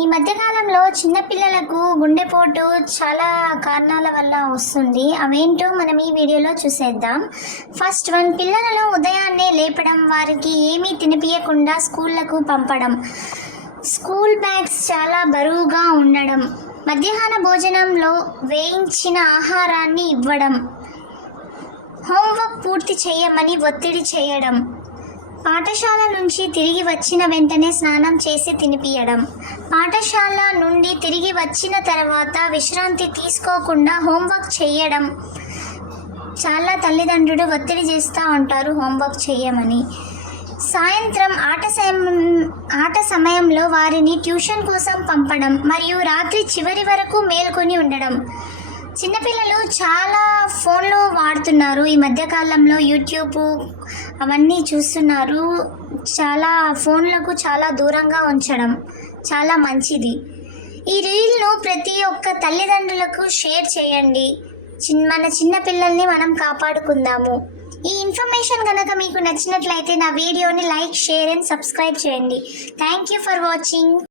ఈ మధ్య కాలంలో చిన్న పిల్లలకు గుండెపోటు చాలా కారణాల వల్ల వస్తుంది. అవేంటో మనం ఈ వీడియోలో చూసేద్దాం. ఫస్ట్ వన్, పిల్లలను ఉదయాన్నే లేపడం, వారికి ఏమీ తినిపియకుండా స్కూళ్లకు పంపడం, స్కూల్ బ్యాగ్స్ చాలా బరువుగా ఉండడం, మధ్యాహ్న భోజనంలో వేయించిన ఆహారాన్ని ఇవ్వడం, హోంవర్క్ పూర్తి చేయమని ఒత్తిడి చేయడం, పాఠశాల నుంచి తిరిగి వచ్చిన వెంటనే స్నానం చేసి తినిపియడం, పాఠశాల నుండి తిరిగి వచ్చిన తర్వాత విశ్రాంతి తీసుకోకుండా హోంవర్క్ చేయడం. చాలా తల్లిదండ్రులు ఒత్తిడి చేస్తూ ఉంటారు హోంవర్క్ చేయమని. సాయంత్రం ఆట సమయంలో వారిని ట్యూషన్ కోసం పంపడం మరియు రాత్రి చివరి వరకు మేల్కొని ఉండడం. చిన్నపిల్లలు చాలా ఫోన్లు వాడుతున్నారు ఈ మధ్యకాలంలో, యూట్యూబ్ అవన్నీ చూస్తున్నారు. చాలా ఫోన్లకు చాలా దూరంగా ఉంచడం చాలా మంచిది. ఈ రీల్ను ప్రతి ఒక్క తల్లిదండ్రులకు షేర్ చేయండి. మన చిన్న పిల్లల్ని మనం కాపాడుకుందాము. ఈ ఇన్ఫర్మేషన్ కనుక మీకు నచ్చినట్లయితే నా వీడియోని లైక్, షేర్ అండ్ సబ్స్క్రైబ్ చేయండి. Thank you for watching.